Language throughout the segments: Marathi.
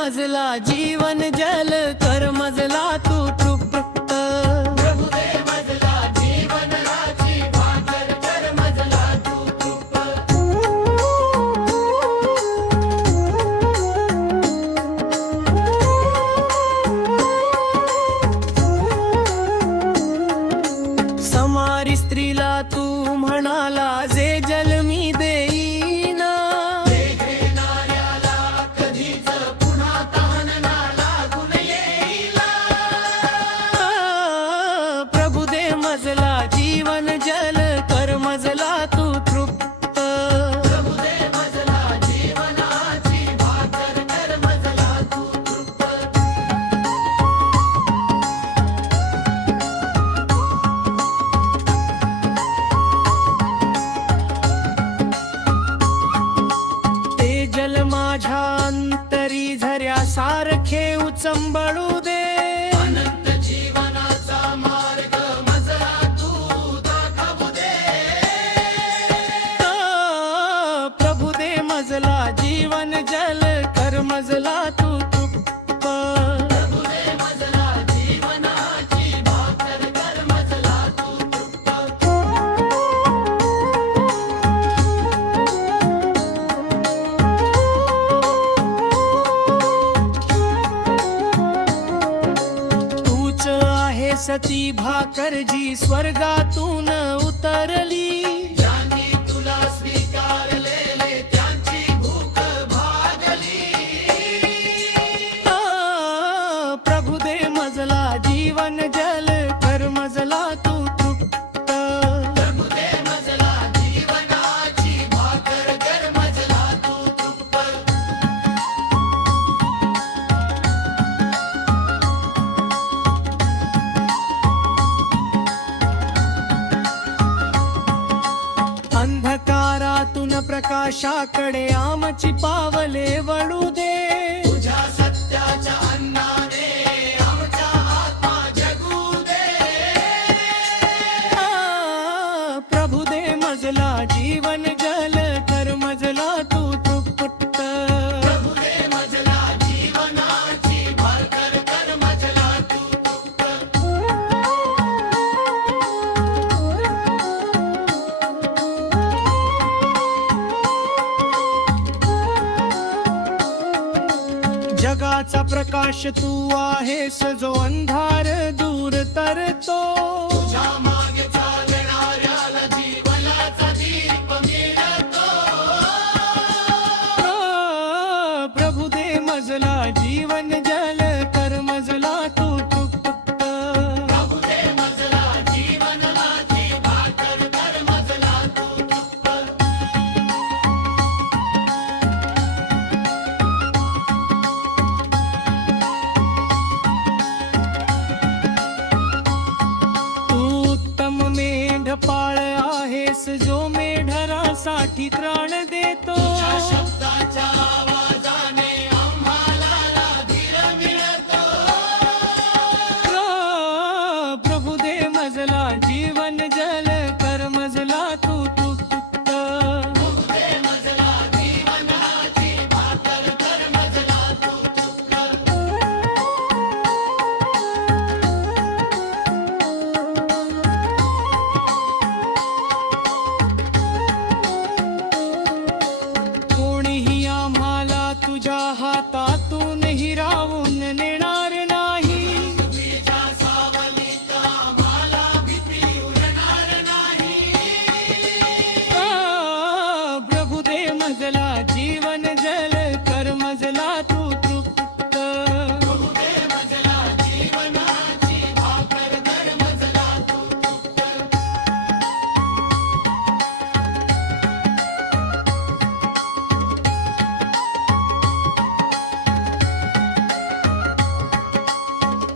मजला जीवन जल कर मजला तू तृप्त प्रभु दे मजला जीवनाची भाकर कर मजला तू तृप्त समारी स्त्रीला तू म्हणाला जे जल मी देईन प्रभु दे मजला जीवन जल कर मजला तू तृप्त प्रभु दे मजला जीवनाची भाकर कर मजला तू तृप्त ते जल माझ्या अंतरी झऱ्या सारखे उचंबळू दे अनंत जीवनाचा मार्ग मजला तू दाखवू दे प्रभु दे मजला जीवन जल कर मजला तू तृप्त प्रभु दे मजला जीवनाची भाकर कर मजला तू तृप्त तूच आहे सती भाकर जी स्वर्गातून उतरली ज्यांनी तुला स्वीकारलेले त्यांची भूक भागली प्रभु दे मजला जीवन जल कर मजला तू तृप्त प्रभु दे मजला जीवनाची भाकर कर मजला तू तृप्त अंधकारातून प्रकाशाकडे आमची पावले वळू दे तुझ्या सत्याच्या अन्नाने आमचा आत्मा जगू दे प्रभु दे मजला जीवन जल कर मजला तू तृप्त प्रभु दे मजला जीवनाची भाकर कर मजला तू तृप्त जगाचा प्रकाश तू आहेस जो अंधार दूर तरतो तुझ्या मागे चालणाऱ्याला जीवनाचा दीप मिळतो प्रभु दे मजला जीवन जल कर मजला तू तृप्त प्रभु दे मजला जीवनाची भाकर कर मजला तू तृप्त उत्तम मेंढपाळ आहेस जो मेढरासाठी त्राण देतो शब्दाच्या आवाजाने आम्हाला धीर मिळतो प्रभु दे मजला जीवन जल कर मजला तू तृप्त प्रभु दे मजला जीवनाची भाकर कर मजला तू तृप्त कोणीही आम्हाला तुझ्या हातातून हिरावून नेणार नाही तुझ्या सावलीत आम्हाला भीती उरणार नाही प्रभु दे मजला जीवन जल कर मजला तू तृप्त प्रभु दे मजला जीवनाची भाकर कर मजला तू तृप्त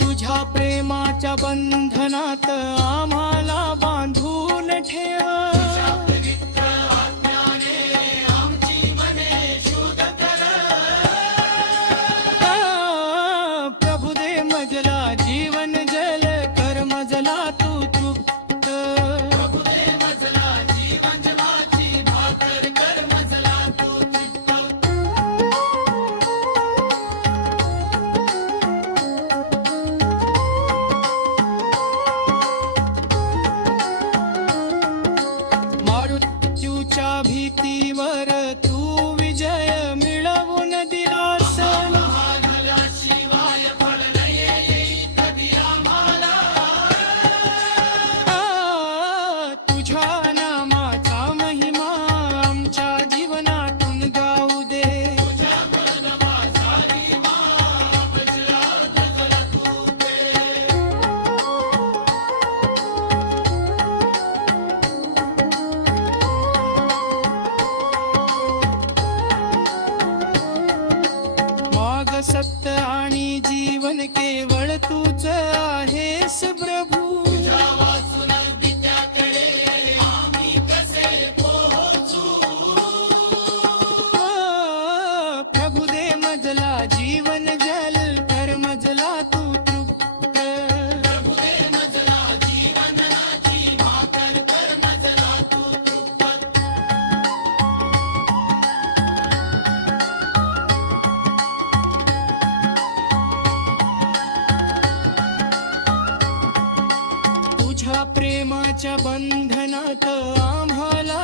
तुझ्या प्रेमाच्या बंधनात आम्हाला बांधून ठेव पवित्र आत्म्याने आमची मने शुद्ध कर प्रभु दे मजला जीवन जल कर मजला तू तृप्त प्रभु दे मजला जीवन जलाची भाकर कर मजला तू तृप्त तू विजय मिळवून दिलास. तुझ्या नामाचा महिमा आमच्या जीवनातून गाऊ दे. माग सत्य आणि जीवन केवळ तूच आहेस प्रभू. प्रभू दे मजला जीवन जल कर मजला तू तृप्त. तुझ्या प्रेमाच्या बंधनात आम्हाला